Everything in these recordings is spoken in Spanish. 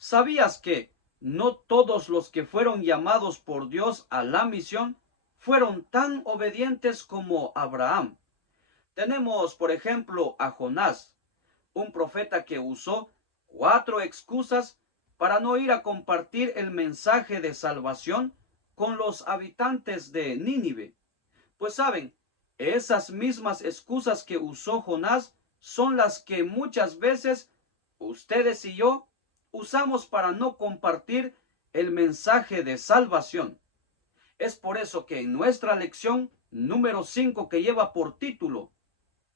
¿Sabías que no todos los que fueron llamados por Dios a la misión fueron tan obedientes como Abraham? Tenemos, por ejemplo, a Jonás, un profeta que usó 4 excusas para no ir a compartir el mensaje de salvación con los habitantes de Nínive. Pues saben, esas mismas excusas que usó Jonás son las que muchas veces ustedes y yo usamos para no compartir el mensaje de salvación. Es por eso que en nuestra lección número 5, que lleva por título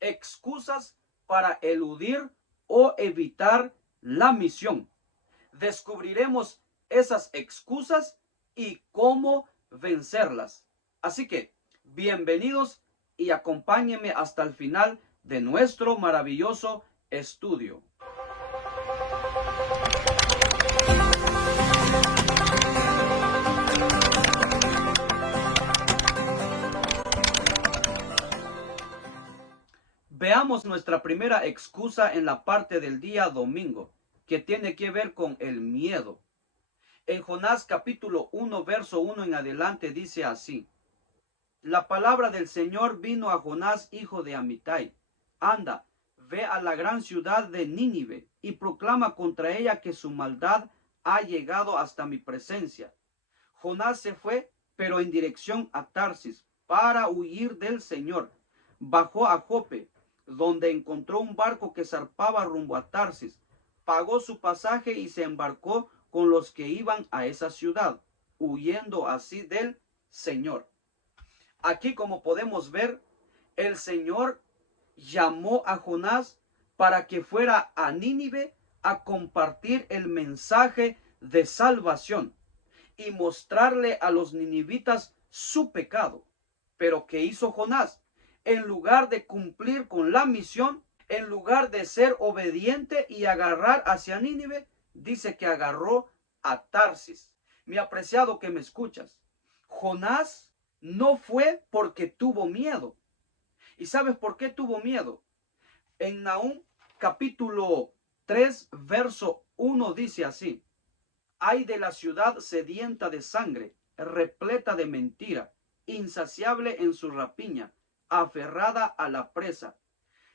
Excusas para eludir o evitar la misión, descubriremos esas excusas y cómo vencerlas. Así que, bienvenidos y acompáñenme hasta el final de nuestro maravilloso estudio. Veamos nuestra primera excusa en la parte del día domingo, que tiene que ver con el miedo. En Jonás capítulo 1, verso 1 en adelante dice así: La palabra del Señor vino a Jonás, hijo de Amitai. Anda, ve a la gran ciudad de Nínive y proclama contra ella que su maldad ha llegado hasta mi presencia. Jonás se fue, pero en dirección a Tarsis, para huir del Señor. Bajó a Jope, donde encontró un barco que zarpaba rumbo a Tarsis. Pagó su pasaje y se embarcó con los que iban a esa ciudad, huyendo así del Señor. Aquí, como podemos ver, el Señor llamó a Jonás para que fuera a Nínive a compartir el mensaje de salvación y mostrarle a los ninivitas su pecado. Pero ¿qué hizo Jonás? En lugar de cumplir con la misión, en lugar de ser obediente y agarrar hacia Nínive, dice que agarró a Tarsis. Mi apreciado que me escuchas, Jonás no fue porque tuvo miedo. ¿Y sabes por qué tuvo miedo? En Nahum capítulo 3, verso 1 dice así: Ay de la ciudad sedienta de sangre, repleta de mentira, insaciable en su rapiña, aferrada a la presa.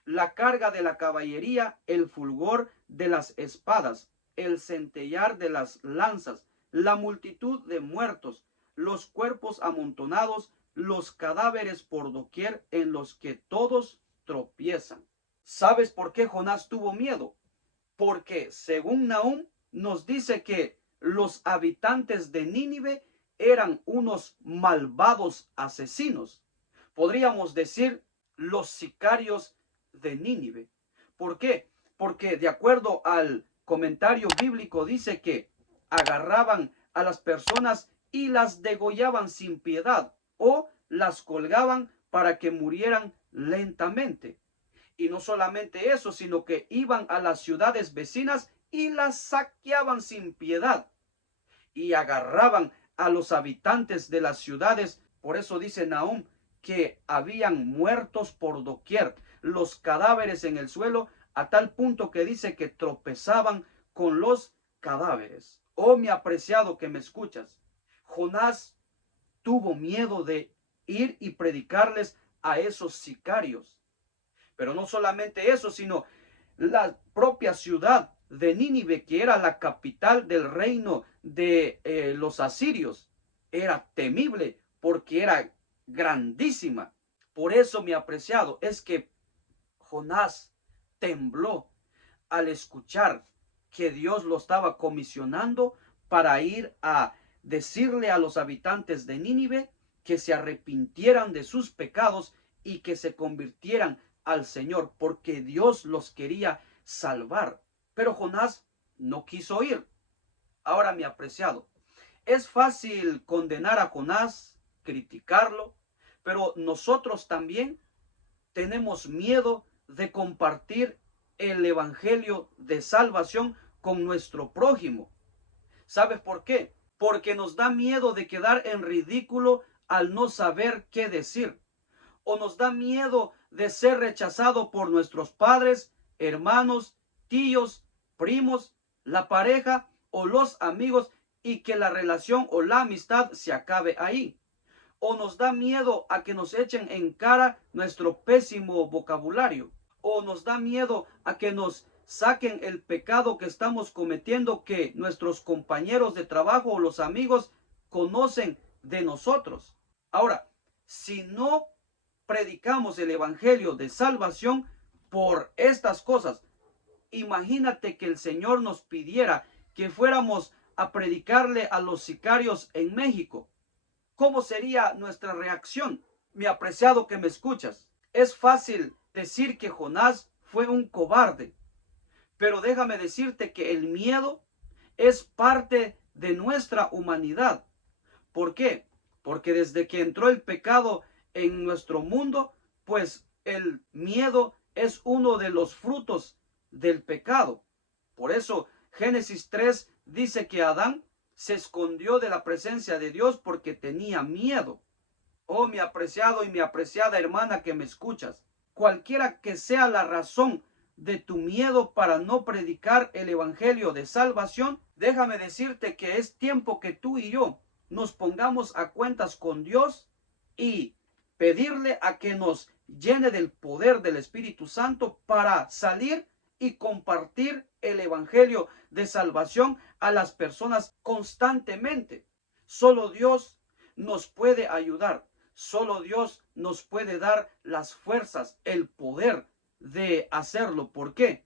La carga de la caballería, el fulgor de las espadas, el centellar de las lanzas, la multitud de muertos, los cuerpos amontonados, los cadáveres por doquier en los que todos tropiezan. ¿Sabes por qué Jonás tuvo miedo? Porque según Nahum nos dice que los habitantes de Nínive eran unos malvados asesinos. Podríamos decir los sicarios de Nínive. ¿Por qué? Porque de acuerdo al comentario bíblico dice que agarraban a las personas y las degollaban sin piedad o las colgaban para que murieran lentamente. Y no solamente eso, sino que iban a las ciudades vecinas y las saqueaban sin piedad y agarraban a los habitantes de las ciudades. Por eso dice Nahum que habían muertos por doquier, los cadáveres en el suelo, a tal punto que dice que tropezaban con los cadáveres. Oh, mi apreciado que me escuchas, Jonás tuvo miedo de ir y predicarles a esos sicarios. Pero no solamente eso, sino la propia ciudad de Nínive, que era la capital del reino de los asirios, era temible porque era grandísima. Por eso, mi apreciado, es que Jonás tembló al escuchar que Dios lo estaba comisionando para ir a decirle a los habitantes de Nínive que se arrepintieran de sus pecados y que se convirtieran al Señor, porque Dios los quería salvar. Pero Jonás no quiso ir. Ahora, mi apreciado, es fácil condenar a Jonás, criticarlo, pero nosotros también tenemos miedo de compartir el evangelio de salvación con nuestro prójimo. ¿Sabes por qué? Porque nos da miedo de quedar en ridículo al no saber qué decir. O nos da miedo de ser rechazado por nuestros padres, hermanos, tíos, primos, la pareja o los amigos y que la relación o la amistad se acabe ahí. O nos da miedo a que nos echen en cara nuestro pésimo vocabulario. O nos da miedo a que nos saquen el pecado que estamos cometiendo, que nuestros compañeros de trabajo o los amigos conocen de nosotros. Ahora, si no predicamos el evangelio de salvación por estas cosas, imagínate que el Señor nos pidiera que fuéramos a predicarle a los sicarios en México. ¿Cómo sería nuestra reacción? Mi apreciado que me escuchas, es fácil decir que Jonás fue un cobarde, pero déjame decirte que el miedo es parte de nuestra humanidad. ¿Por qué? Porque desde que entró el pecado en nuestro mundo, pues el miedo es uno de los frutos del pecado. Por eso Génesis 3 dice que Adán se escondió de la presencia de Dios porque tenía miedo. Oh, mi apreciado y mi apreciada hermana que me escuchas, cualquiera que sea la razón de tu miedo para no predicar el evangelio de salvación, déjame decirte que es tiempo que tú y yo nos pongamos a cuentas con Dios y pedirle a que nos llene del poder del Espíritu Santo para salir y compartir el evangelio de salvación a las personas constantemente. Solo Dios nos puede ayudar. Solo Dios nos puede dar las fuerzas, el poder de hacerlo. ¿Por qué?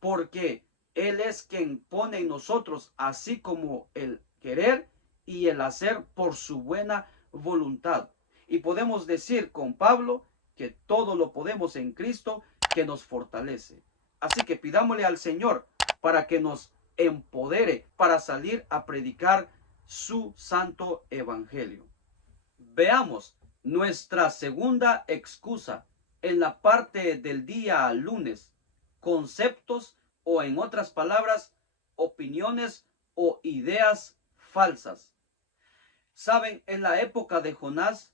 Porque Él es quien pone en nosotros, así como el querer y el hacer por su buena voluntad. Y podemos decir con Pablo que todo lo podemos en Cristo que nos fortalece. Así que pidámosle al Señor para que nos empodere para salir a predicar su santo evangelio. Veamos nuestra segunda excusa en la parte del día lunes: conceptos, o en otras palabras, opiniones o ideas falsas. Saben, en la época de Jonás,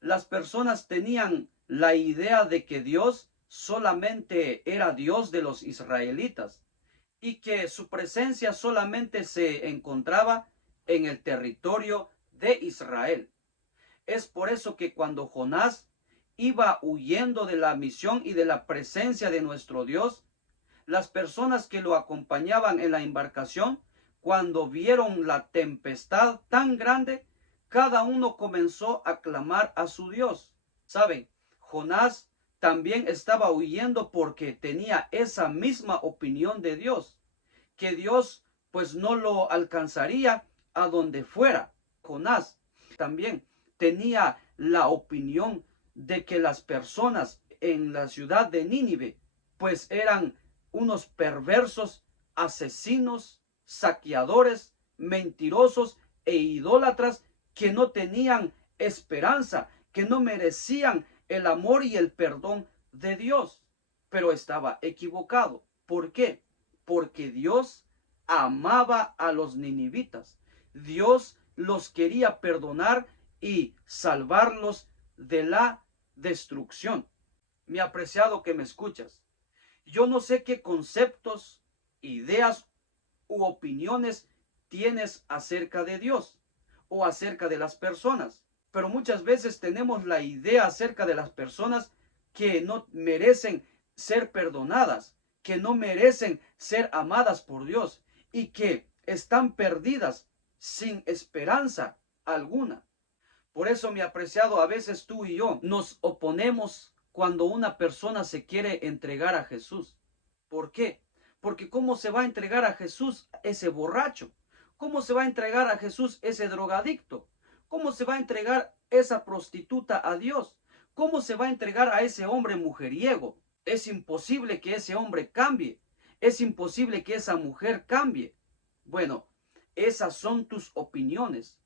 las personas tenían la idea de que Dios solamente era Dios de los israelitas y que su presencia solamente se encontraba en el territorio de Israel. Es por eso que cuando Jonás iba huyendo de la misión y de la presencia de nuestro Dios, las personas que lo acompañaban en la embarcación, cuando vieron la tempestad tan grande, cada uno comenzó a clamar a su Dios. ¿Saben? Jonás también estaba huyendo porque tenía esa misma opinión de Dios, que Dios pues no lo alcanzaría a donde fuera. Jonás también tenía la opinión de que las personas en la ciudad de Nínive pues eran unos perversos, asesinos, saqueadores, mentirosos e idólatras que no tenían esperanza, que no merecían el amor y el perdón de Dios. Pero estaba equivocado. ¿Por qué? Porque Dios amaba a los ninivitas. Dios los quería perdonar y salvarlos de la destrucción. Mi apreciado que me escuchas, yo no sé qué conceptos, ideas u opiniones tienes acerca de Dios o acerca de las personas, pero muchas veces tenemos la idea acerca de las personas que no merecen ser perdonadas, que no merecen ser amadas por Dios y que están perdidas sin esperanza alguna. Por eso, mi apreciado, a veces tú y yo nos oponemos cuando una persona se quiere entregar a Jesús. ¿Por qué? Porque ¿cómo se va a entregar a Jesús ese borracho? ¿Cómo se va a entregar a Jesús ese drogadicto? ¿Cómo se va a entregar esa prostituta a Dios? ¿Cómo se va a entregar a ese hombre mujeriego? Es imposible que ese hombre cambie. Es imposible que esa mujer cambie. Bueno, esas son tus opiniones.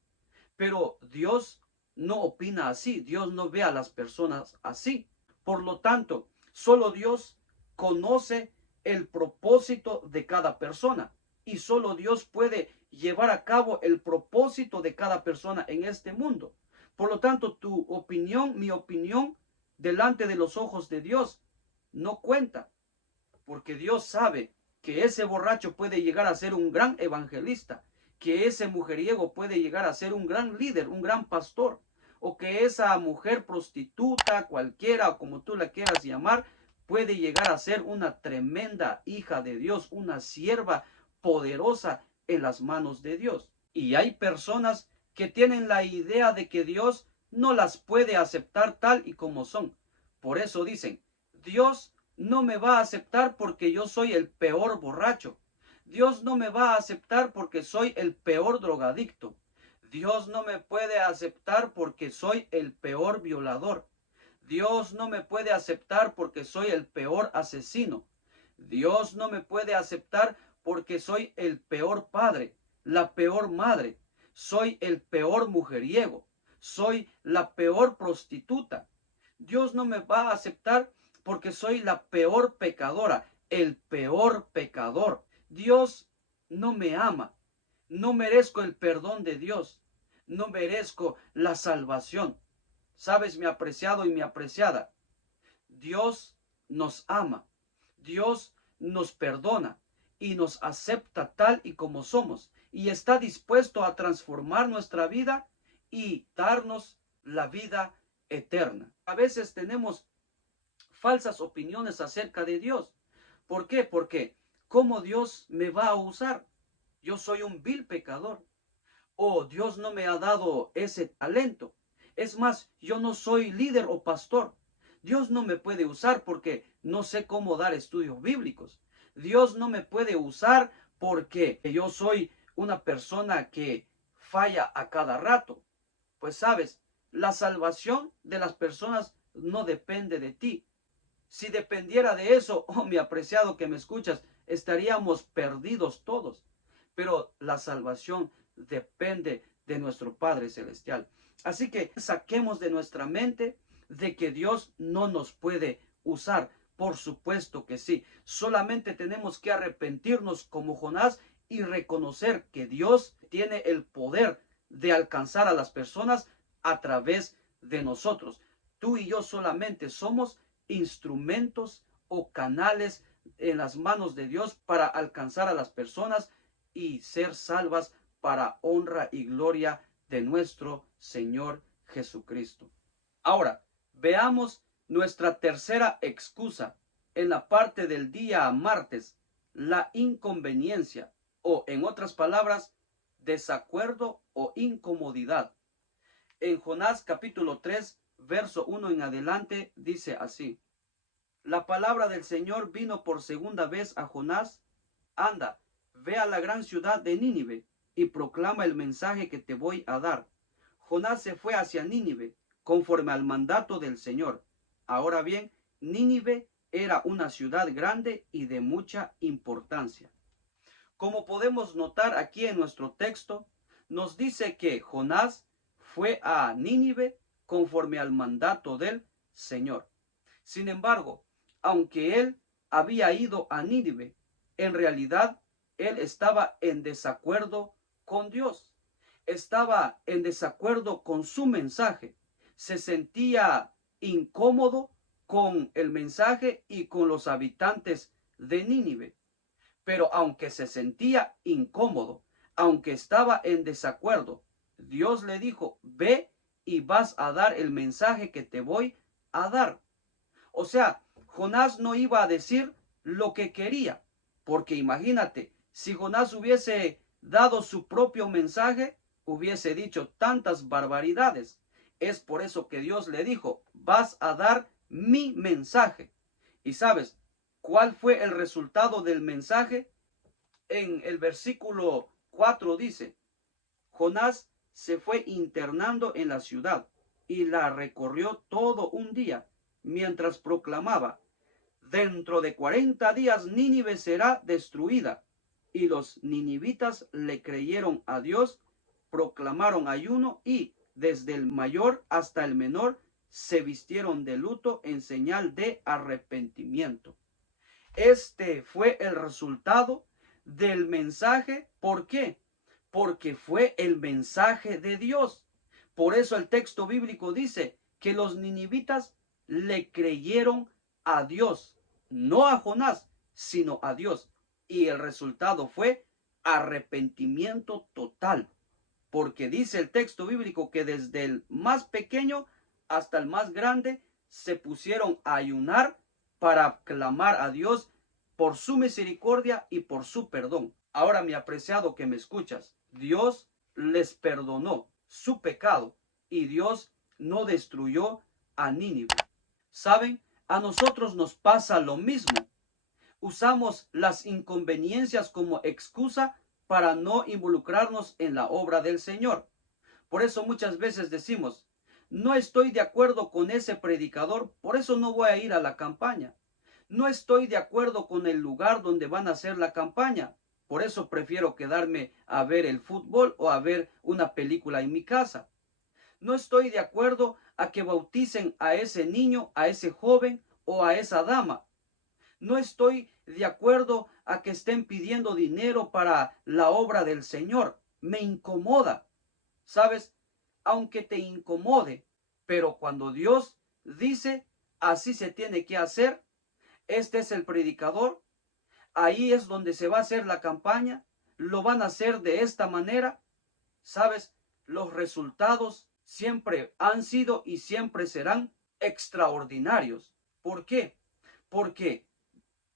Pero Dios no opina así. Dios no ve a las personas así. Por lo tanto, solo Dios conoce el propósito de cada persona. Y solo Dios puede llevar a cabo el propósito de cada persona en este mundo. Por lo tanto, tu opinión, mi opinión, delante de los ojos de Dios, no cuenta. Porque Dios sabe que ese borracho puede llegar a ser un gran evangelista, que ese mujeriego puede llegar a ser un gran líder, un gran pastor, o que esa mujer prostituta, cualquiera o como tú la quieras llamar, puede llegar a ser una tremenda hija de Dios, una sierva poderosa en las manos de Dios. Y hay personas que tienen la idea de que Dios no las puede aceptar tal y como son. Por eso dicen, Dios no me va a aceptar porque yo soy el peor borracho. Dios no me va a aceptar porque soy el peor drogadicto. Dios no me puede aceptar porque soy el peor violador. Dios no me puede aceptar porque soy el peor asesino. Dios no me puede aceptar porque soy el peor padre, la peor madre. Soy el peor mujeriego. Soy la peor prostituta. Dios no me va a aceptar porque soy la peor pecadora, el peor pecador. Dios no me ama. No merezco el perdón de Dios. No merezco la salvación. Sabes, mi apreciado y mi apreciada, Dios nos ama. Dios nos perdona y nos acepta tal y como somos. Y está dispuesto a transformar nuestra vida y darnos la vida eterna. A veces tenemos falsas opiniones acerca de Dios. ¿Por qué? Porque ¿cómo Dios me va a usar? Yo soy un vil pecador. O Dios no me ha dado ese talento. Es más, yo no soy líder o pastor. Dios no me puede usar porque no sé cómo dar estudios bíblicos. Dios no me puede usar porque yo soy una persona que falla a cada rato. Pues sabes, la salvación de las personas no depende de ti. Si dependiera de eso, oh mi apreciado que me escuchas, estaríamos perdidos todos. Pero la salvación depende de nuestro Padre Celestial. Así que saquemos de nuestra mente de que Dios no nos puede usar. Por supuesto que sí. Solamente tenemos que arrepentirnos como Jonás y reconocer que Dios tiene el poder de alcanzar a las personas a través de nosotros. Tú y yo solamente somos instrumentos o canales en las manos de Dios para alcanzar a las personas y ser salvas para honra y gloria de nuestro Señor Jesucristo. Ahora, veamos nuestra tercera excusa en la parte del día martes, la inconveniencia o en otras palabras, desacuerdo o incomodidad. En Jonás capítulo 3, verso 1 en adelante, dice así: La palabra del Señor vino por segunda vez a Jonás: Anda, ve a la gran ciudad de Nínive y proclama el mensaje que te voy a dar. Jonás se fue hacia Nínive, conforme al mandato del Señor. Ahora bien, Nínive era una ciudad grande y de mucha importancia. Como podemos notar aquí en nuestro texto, nos dice que Jonás fue a Nínive conforme al mandato del Señor. Sin embargo, aunque él había ido a Nínive, en realidad él estaba en desacuerdo con Dios. Estaba en desacuerdo con su mensaje. Se sentía incómodo con el mensaje y con los habitantes de Nínive. Pero aunque se sentía incómodo, aunque estaba en desacuerdo, Dios le dijo: ve y vas a dar el mensaje que te voy a dar. O sea, Jonás no iba a decir lo que quería, porque imagínate, si Jonás hubiese dado su propio mensaje, hubiese dicho tantas barbaridades. Es por eso que Dios le dijo: vas a dar mi mensaje. Y sabes, ¿cuál fue el resultado del mensaje? En el versículo 4 dice: Jonás se fue internando en la ciudad y la recorrió todo un día, mientras proclamaba: dentro de 40 días Nínive será destruida. Y los ninivitas le creyeron a Dios, proclamaron ayuno y, desde el mayor hasta el menor, se vistieron de luto en señal de arrepentimiento. Este fue el resultado del mensaje. ¿Por qué? Porque fue el mensaje de Dios. Por eso el texto bíblico dice que los ninivitas le creyeron a Dios, no a Jonás, sino a Dios. Y el resultado fue arrepentimiento total. Porque dice el texto bíblico que desde el más pequeño hasta el más grande se pusieron a ayunar para clamar a Dios por su misericordia y por su perdón. Ahora, mi apreciado que me escuchas, Dios les perdonó su pecado y Dios no destruyó a Nínive. ¿Saben? A nosotros nos pasa lo mismo. Usamos las inconveniencias como excusa para no involucrarnos en la obra del Señor. Por eso muchas veces decimos, no estoy de acuerdo con ese predicador, por eso no voy a ir a la campaña. No estoy de acuerdo con el lugar donde van a hacer la campaña, por eso prefiero quedarme a ver el fútbol o a ver una película en mi casa. No estoy de acuerdo a que bauticen a ese niño, a ese joven o a esa dama. No estoy de acuerdo a que estén pidiendo dinero para la obra del Señor. Me incomoda. ¿Sabes? Aunque te incomode, pero cuando Dios dice, así se tiene que hacer, este es el predicador, ahí es donde se va a hacer la campaña, lo van a hacer de esta manera, ¿sabes? Los resultados siempre han sido y siempre serán extraordinarios. ¿Por qué? Porque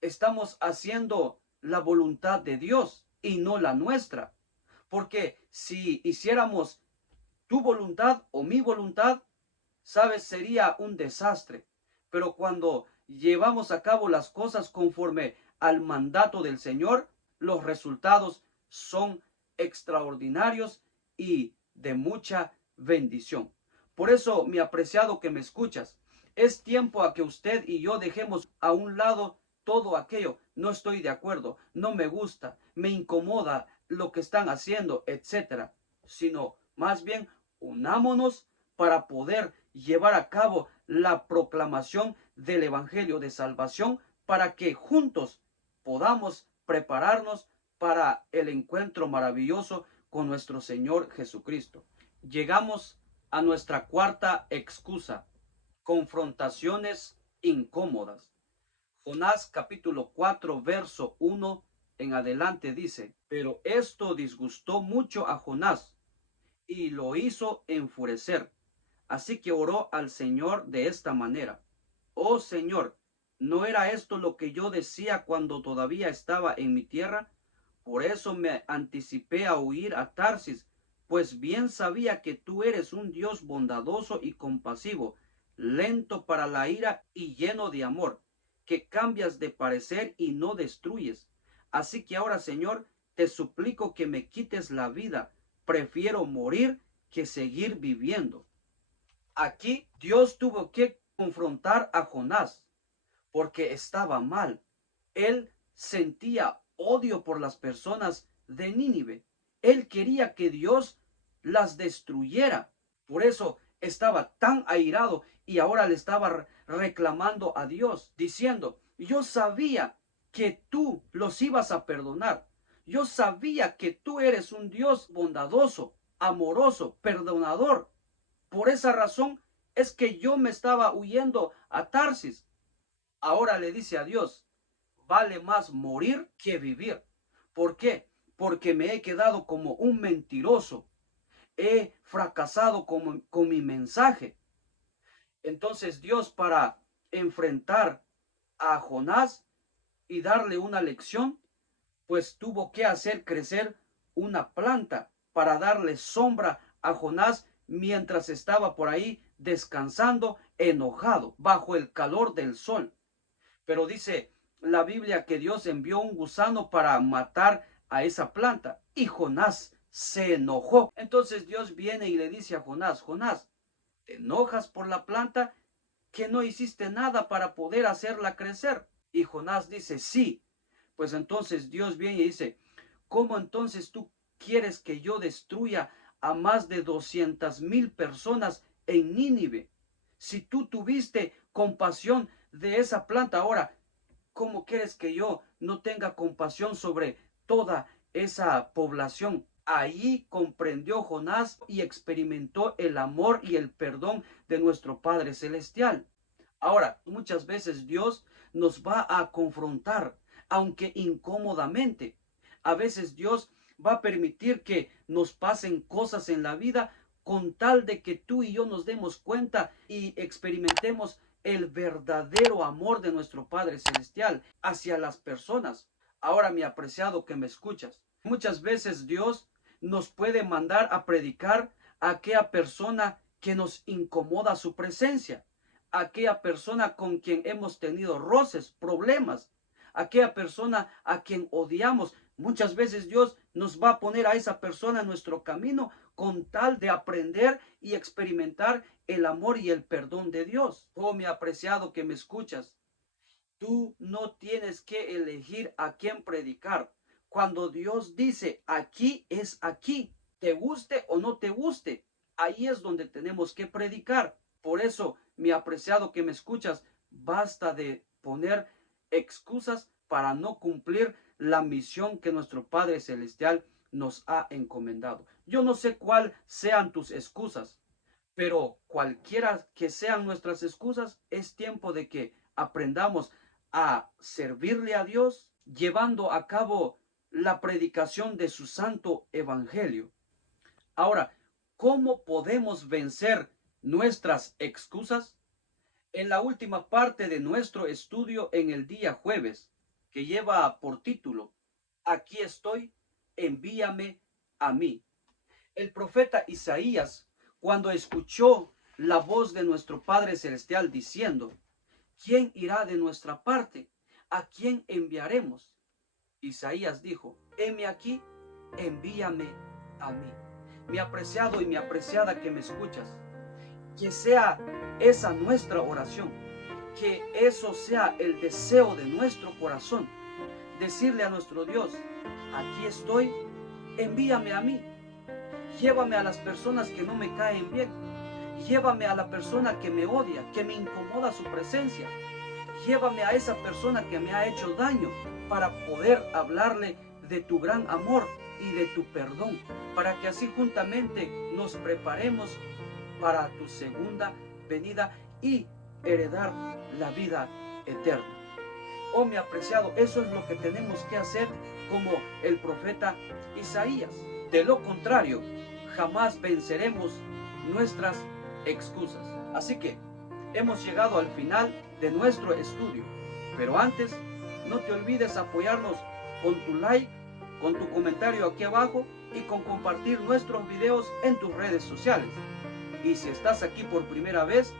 estamos haciendo la voluntad de Dios y no la nuestra. Porque si hiciéramos tu voluntad o mi voluntad, sabes, sería un desastre. Pero cuando llevamos a cabo las cosas conforme al mandato del Señor, los resultados son extraordinarios y de mucha bendición. Por eso, mi apreciado que me escuchas, es tiempo a que usted y yo dejemos a un lado todo aquello. No estoy de acuerdo, no me gusta, me incomoda lo que están haciendo, etcétera. Sino más bien unámonos para poder llevar a cabo la proclamación del Evangelio de Salvación para que juntos podamos prepararnos para el encuentro maravilloso con nuestro Señor Jesucristo. Llegamos a nuestra cuarta excusa: confrontaciones incómodas. Jonás capítulo 4 verso 1 en adelante dice: pero esto disgustó mucho a Jonás y lo hizo enfurecer. Así que oró al Señor de esta manera: oh Señor, ¿no era esto lo que yo decía cuando todavía estaba en mi tierra? Por eso me anticipé a huir a Tarsis, pues bien sabía que tú eres un Dios bondadoso y compasivo, lento para la ira y lleno de amor, que cambias de parecer y no destruyes. Así que ahora, Señor, te suplico que me quites la vida. Prefiero morir que seguir viviendo. Aquí Dios tuvo que confrontar a Jonás porque estaba mal. Él sentía odio por las personas de Nínive. Él quería que Dios las destruyera. Por eso estaba tan airado y ahora le estaba reclamando a Dios, diciendo: yo sabía que tú los ibas a perdonar. Yo sabía que tú eres un Dios bondadoso, amoroso, perdonador. Por esa razón es que yo me estaba huyendo a Tarsis. Ahora le dice a Dios: vale más morir que vivir. ¿Por qué? Porque me he quedado como un mentiroso. He fracasado con mi mensaje. Entonces Dios, para enfrentar a Jonás y darle una lección, pues tuvo que hacer crecer una planta para darle sombra a Jonás mientras estaba por ahí descansando, enojado, bajo el calor del sol. Pero dice la Biblia que Dios envió un gusano para matar a esa planta y Jonás se enojó. Entonces Dios viene y le dice a Jonás: Jonás, ¿te enojas por la planta que no hiciste nada para poder hacerla crecer? Y Jonás dice: sí. Pues entonces Dios viene y dice: ¿cómo entonces tú quieres que yo destruya a más de 200,000 personas en Nínive? Si tú tuviste compasión de esa planta, ahora, ¿cómo quieres que yo no tenga compasión sobre toda esa población? Allí comprendió Jonás y experimentó el amor y el perdón de nuestro Padre Celestial. Ahora, muchas veces Dios nos va a confrontar, aunque incómodamente. A veces Dios va a permitir que nos pasen cosas en la vida con tal de que tú y yo nos demos cuenta y experimentemos el verdadero amor de nuestro Padre Celestial hacia las personas. Ahora, mi apreciado que me escuchas, muchas veces Dios nos puede mandar a predicar a aquella persona que nos incomoda su presencia, a aquella persona con quien hemos tenido roces, problemas, a aquella persona a quien odiamos. Muchas veces Dios nos va a poner a esa persona en nuestro camino con tal de aprender y experimentar el amor y el perdón de Dios. Oh, mi apreciado que me escuchas, tú no tienes que elegir a quién predicar. Cuando Dios dice aquí es aquí, te guste o no te guste, ahí es donde tenemos que predicar. Por eso, mi apreciado que me escuchas, basta de poner excusas para no cumplir la misión que nuestro Padre Celestial nos ha encomendado. Yo no sé cuáles sean tus excusas, pero cualquiera que sean nuestras excusas, es tiempo de que aprendamos a servirle a Dios, llevando a cabo la predicación de su santo evangelio. Ahora, ¿cómo podemos vencer nuestras excusas? En la última parte de nuestro estudio en el día jueves, que lleva por título, Aquí estoy, envíame a mí. El profeta Isaías, cuando escuchó la voz de nuestro Padre Celestial diciendo, ¿quién irá de nuestra parte? ¿A quién enviaremos? Isaías dijo, heme aquí, envíame a mí. Mi apreciado y mi apreciada que me escuchas, que sea esa nuestra oración, que eso sea el deseo de nuestro corazón, decirle a nuestro Dios, aquí estoy, envíame a mí. Llévame a las personas que no me caen bien. Llévame a la persona que me odia, que me incomoda su presencia. Llévame a esa persona que me ha hecho daño para poder hablarle de tu gran amor y de tu perdón, para que así juntamente nos preparemos para tu segunda venida y heredar la vida eterna. Oh, mi apreciado, eso es lo que tenemos que hacer como el profeta Isaías. De lo contrario, jamás venceremos nuestras excusas. Así que hemos llegado al final de nuestro estudio. Pero antes, no te olvides apoyarnos con tu like, con tu comentario aquí abajo y con compartir nuestros videos en tus redes sociales. Y si estás aquí por primera vez,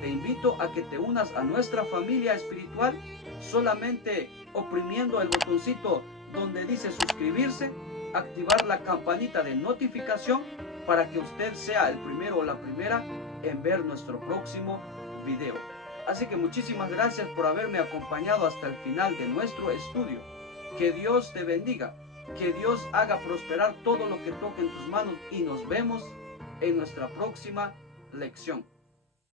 te invito a que te unas a nuestra familia espiritual solamente oprimiendo el botoncito donde dice suscribirse, activar la campanita de notificación para que usted sea el primero o la primera en ver nuestro próximo video. Así que muchísimas gracias por haberme acompañado hasta el final de nuestro estudio. Que Dios te bendiga, que Dios haga prosperar todo lo que toque en tus manos y nos vemos en nuestra próxima lección.